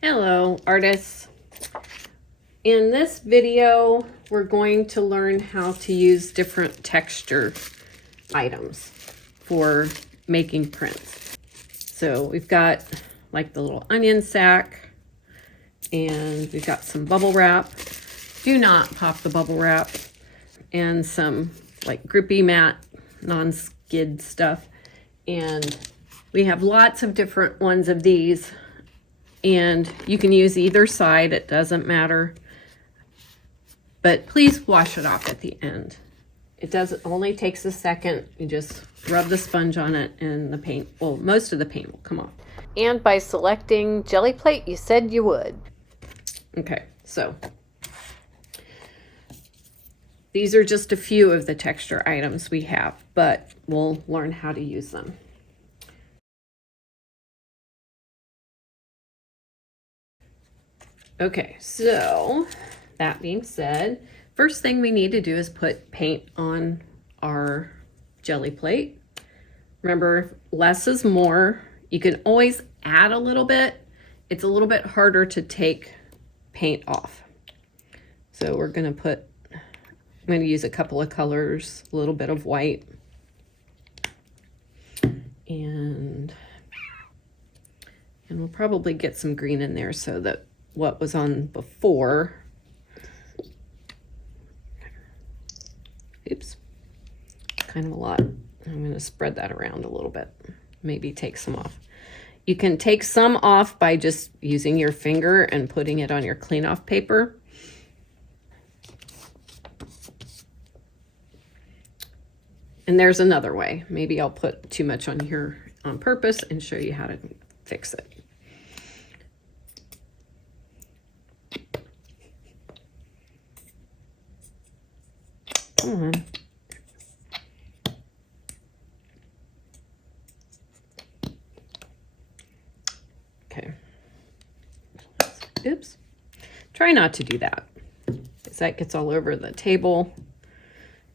Hello, artists. In this video, we're going to learn how to use different texture items for making prints. So we've got like the little onion sack, and we've got some bubble wrap. Do not pop the bubble wrap, and some like grippy matte non-skid stuff. And we have lots of different ones of these, and you can use either side, it doesn't matter. But please wash it off at the end. It only takes a second. You just rub the sponge on it and the paint, well, most of the paint will come off. And by selecting Gelli plate, you said you would. Okay, so these are just a few of the texture items we have, but we'll learn how to use them. Okay, so that being said, first thing we need to do is put paint on our Gelli plate. Remember, less is more. You can always add a little bit. It's a little bit harder to take paint off. So we're gonna I'm gonna use a couple of colors, a little bit of white, and we'll probably get some green in there so that what was on before, oops, kind of a lot. I'm going to spread that around a little bit, maybe take some off. You can take some off by just using your finger and putting it on your clean off paper. And there's another way. Maybe I'll put too much on here on purpose and show you how to fix it. Come on. Okay. Oops. Try not to do that, because that gets all over the table,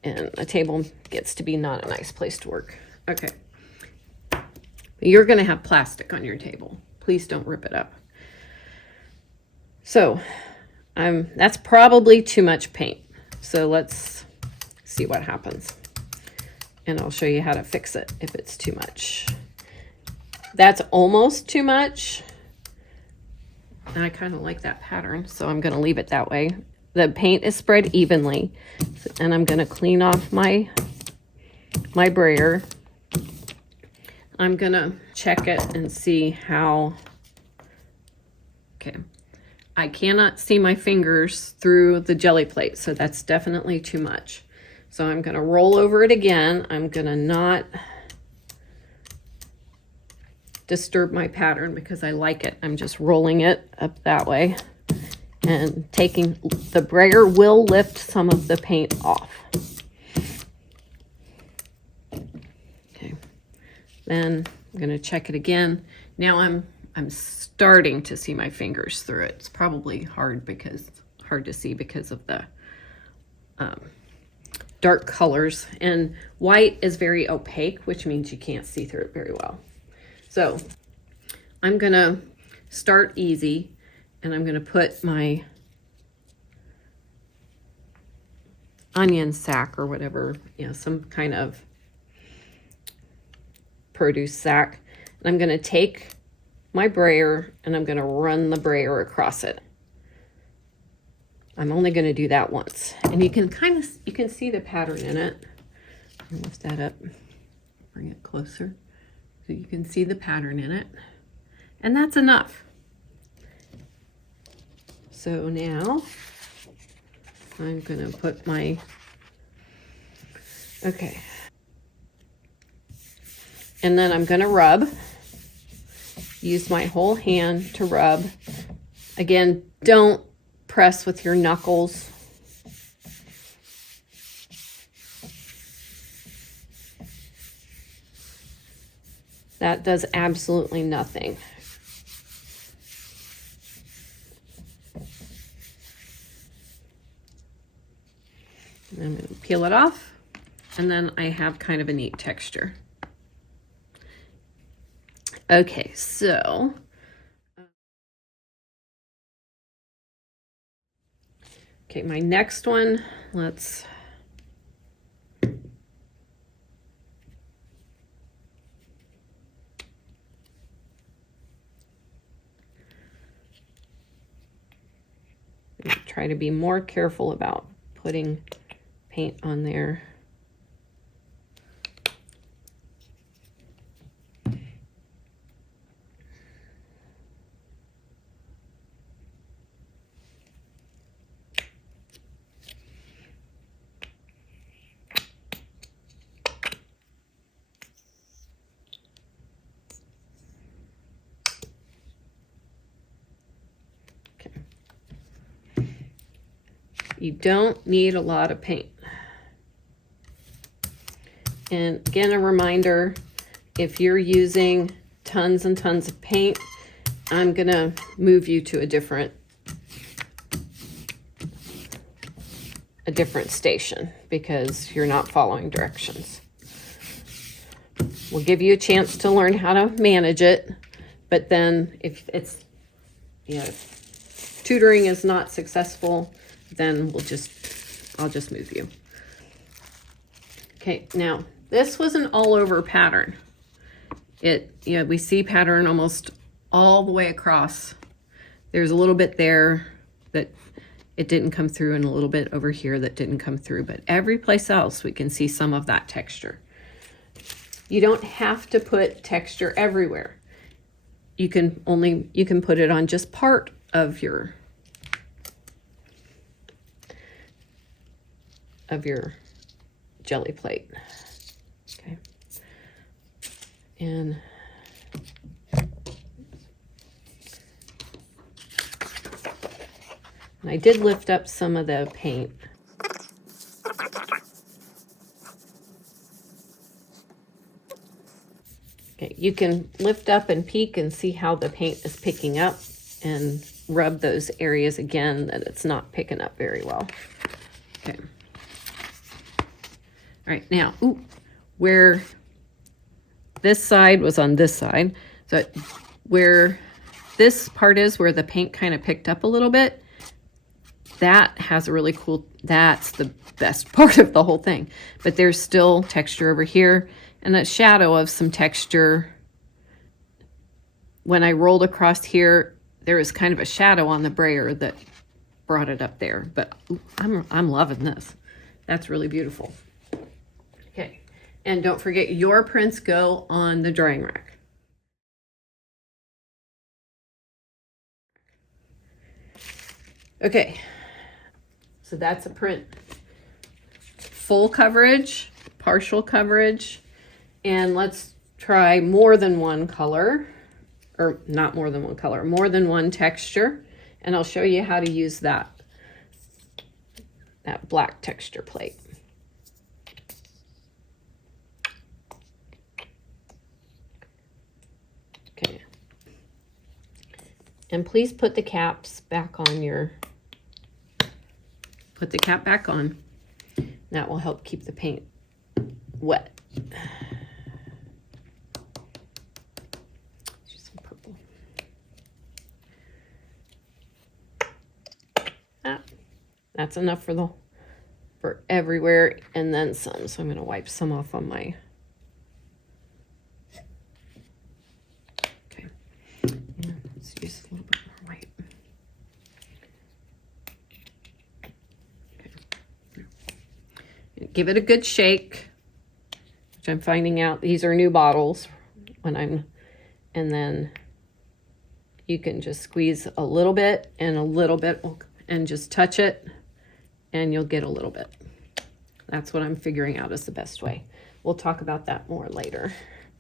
and the table gets to be not a nice place to work. Okay. You're going to have plastic on your table. Please don't rip it up. So, that's probably too much paint. So let's see what happens, and I'll show you how to fix it if it's too much. That's almost too much, and I kind of like that pattern, so I'm going to leave it that way. The paint is spread evenly, and I'm going to clean off my brayer. I'm going to check it and see how. Okay, I cannot see my fingers through the Gelli plate, so that's definitely too much. So I'm going to roll over it again. I'm going to not disturb my pattern because I like it. I'm just rolling it up that way, and taking the brayer will lift some of the paint off. Okay, then I'm going to check it again. Now I'm starting to see my fingers through it. It's probably hard to see because of the dark colors, and white is very opaque, which means you can't see through it very well. So I'm gonna start easy, and I'm gonna put my onion sack or whatever, some kind of produce sack, and I'm gonna take my brayer and I'm gonna run the brayer across it. I'm only going to do that once, and you can see the pattern in it. I'll lift that up, bring it closer, so you can see the pattern in it, and that's enough. So now I'm going to put my, okay, and then I'm going to rub, use my whole hand to rub. Again, don't press with your knuckles. That does absolutely nothing. I'm going to peel it off, and then I have kind of a neat texture. Okay, so Okay, my next one, let's try to be more careful about putting paint on there. You don't need a lot of paint. And again, a reminder, if you're using tons and tons of paint, I'm gonna move you to a different station because you're not following directions. We'll give you a chance to learn how to manage it, but then if it's, if tutoring is not successful, then I'll just move you. Okay, now this was an all over pattern. We see pattern almost all the way across. There's a little bit there that it didn't come through and a little bit over here that didn't come through, but every place else we can see some of that texture. You don't have to put texture everywhere. You can put it on just part of your jelly plate. Okay. And I did lift up some of the paint. Okay, you can lift up and peek and see how the paint is picking up and rub those areas again that it's not picking up very well. Okay. All right, now, where this side was on this side, so where this part is where the paint kind of picked up a little bit, that has a really cool, that's the best part of the whole thing. But there's still texture over here and a shadow of some texture. When I rolled across here, there was kind of a shadow on the brayer that brought it up there. But I'm loving this. That's really beautiful. Okay, and don't forget your prints go on the drying rack. Okay, so that's a print. Full coverage, partial coverage, and let's try more than one color, or not more than one color, more than one texture, and I'll show you how to use that black texture plate. Okay, and please put the caps back on put the cap back on. That will help keep the paint wet. Just some purple. That's enough for everywhere and then some. So I'm going to wipe some off on my. Okay. And let's use a little bit more white. Give it a good shake, which I'm finding out these are new bottles and then you can just squeeze a little bit and just touch it and you'll get a little bit. That's what I'm figuring out is the best way. We'll talk about that more later,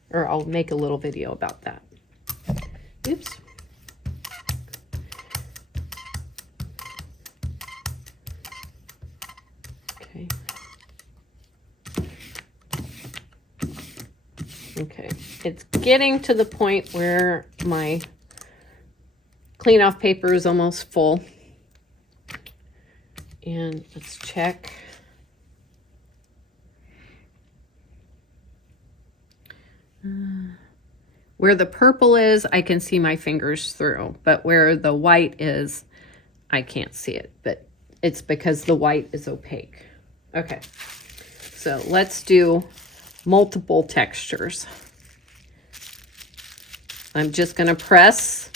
or I'll make a little video about that. Oops. Okay. Okay, it's getting to the point where my clean off paper is almost full. And let's check. Where the purple is, I can see my fingers through, but where the white is, I can't see it. But it's because the white is opaque. Okay, so let's do multiple textures. I'm just going to press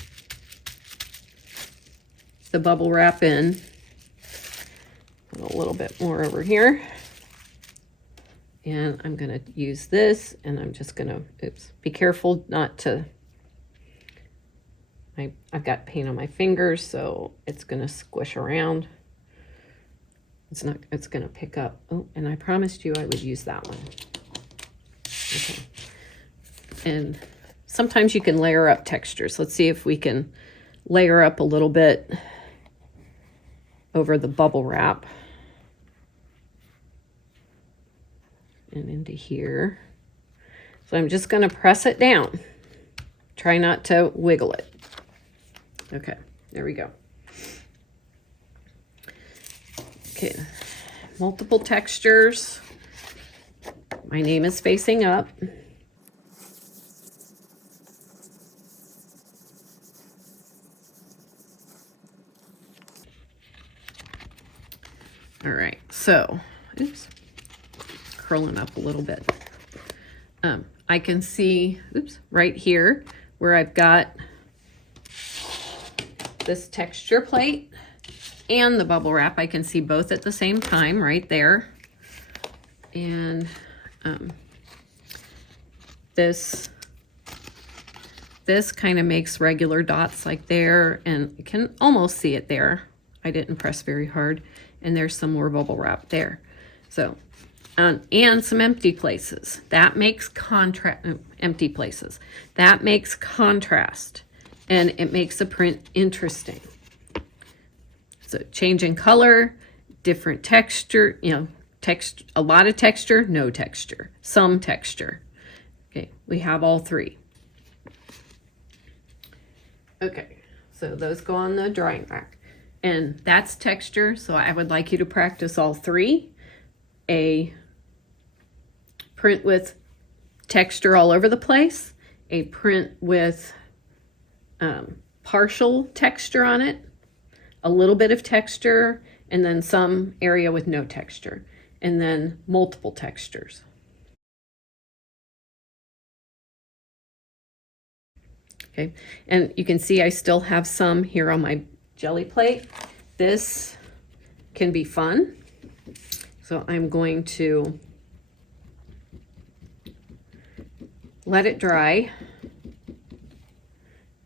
the bubble wrap in. Put a little bit more over here. And I'm going to use this, and I'm just going to, oops, be careful not to, I've got paint on my fingers, so it's going to squish around. It's going to pick up. Oh, and I promised you I would use that one. Okay. And sometimes you can layer up textures. Let's see if we can layer up a little bit over the bubble wrap. And into here. So I'm just going to press it down. Try not to wiggle it. Okay, there we go. Okay, multiple textures. My name is facing up. All right, so, oops, curling up a little bit. I can see, oops, right here where I've got this texture plate and the bubble wrap. I can see both at the same time right there. And this kind of makes regular dots like there, and you can almost see it there. I didn't press very hard. And there's some more bubble wrap there. So, and some empty places. That makes empty places. That makes contrast, and it makes the print interesting. So change in color, different texture, a lot of texture, no texture, some texture. Okay, we have all three. Okay, so those go on the drying rack. And that's texture, so I would like you to practice all three. A print with texture all over the place, a print with partial texture on it, a little bit of texture, and then some area with no texture, and then multiple textures. Okay, and you can see I still have some here on my jelly plate. This can be fun. So I'm going to let it dry.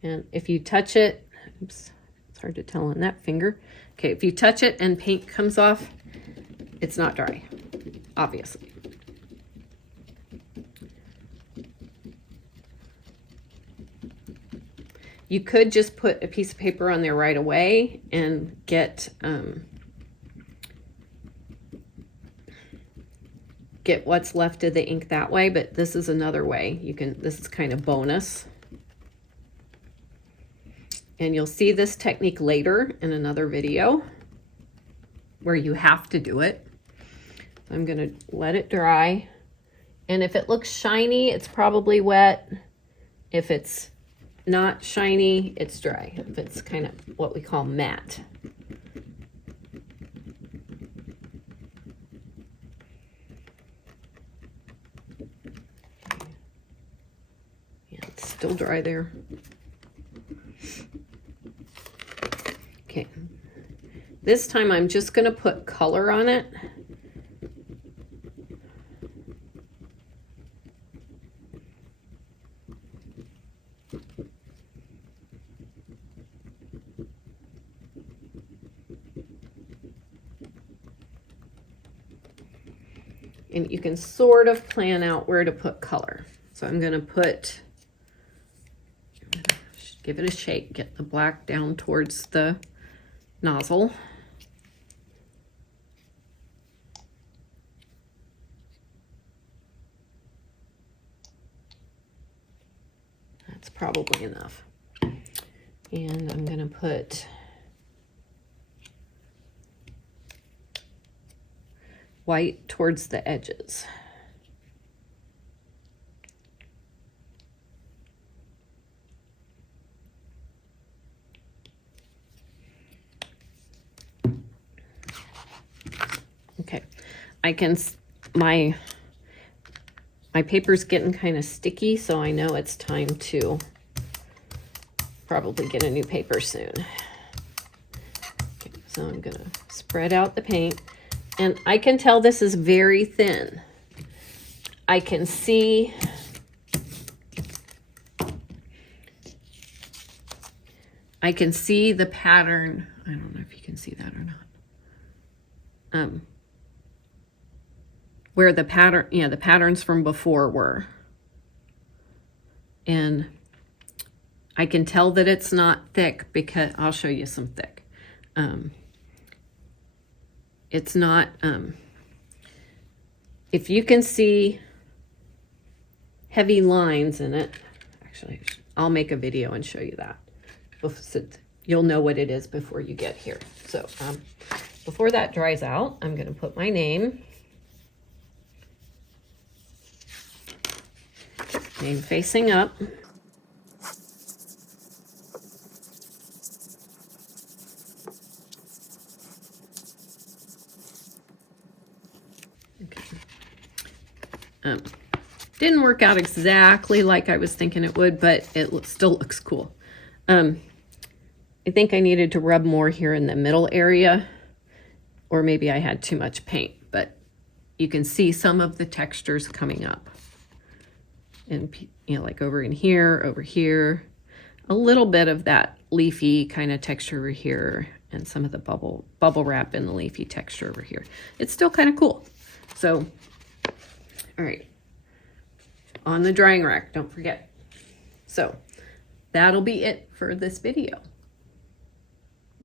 And if you touch it, oops, it's hard to tell on that finger. Okay, if you touch it and paint comes off, it's not dry, obviously. You could just put a piece of paper on there right away and get what's left of the ink that way, but this is another way. This is kind of bonus. And you'll see this technique later in another video where you have to do it. I'm gonna let it dry. And if it looks shiny, it's probably wet. If it's not shiny, it's dry. If it's kind of what we call matte. Yeah, it's still dry there. Okay. This time I'm just going to put color on it. And you can sort of plan out where to put color. So I'm going to give it a shake, get the black down towards the nozzle. That's probably enough. And I'm going to put white towards the edges. my paper's getting kind of sticky, so I know it's time to probably get a new paper soon. Okay, so I'm gonna spread out the paint, and I can tell this is very thin. I can see the pattern. I don't know if you can see that or not. Where the pattern, the patterns from before were. And I can tell that it's not thick because I'll show you some thick. It's not, if you can see heavy lines in it, actually, I'll make a video and show you that. You'll know what it is before you get here. So before that dries out, I'm going to put my name facing up. Okay. Didn't work out exactly like I was thinking it would, but it still looks cool. I think I needed to rub more here in the middle area, or maybe I had too much paint, but you can see some of the textures coming up. And, like over in here, over here, a little bit of that leafy kind of texture over here, and some of the bubble wrap and the leafy texture over here. It's still kind of cool. So, all right, on the drying rack, don't forget. So that'll be it for this video.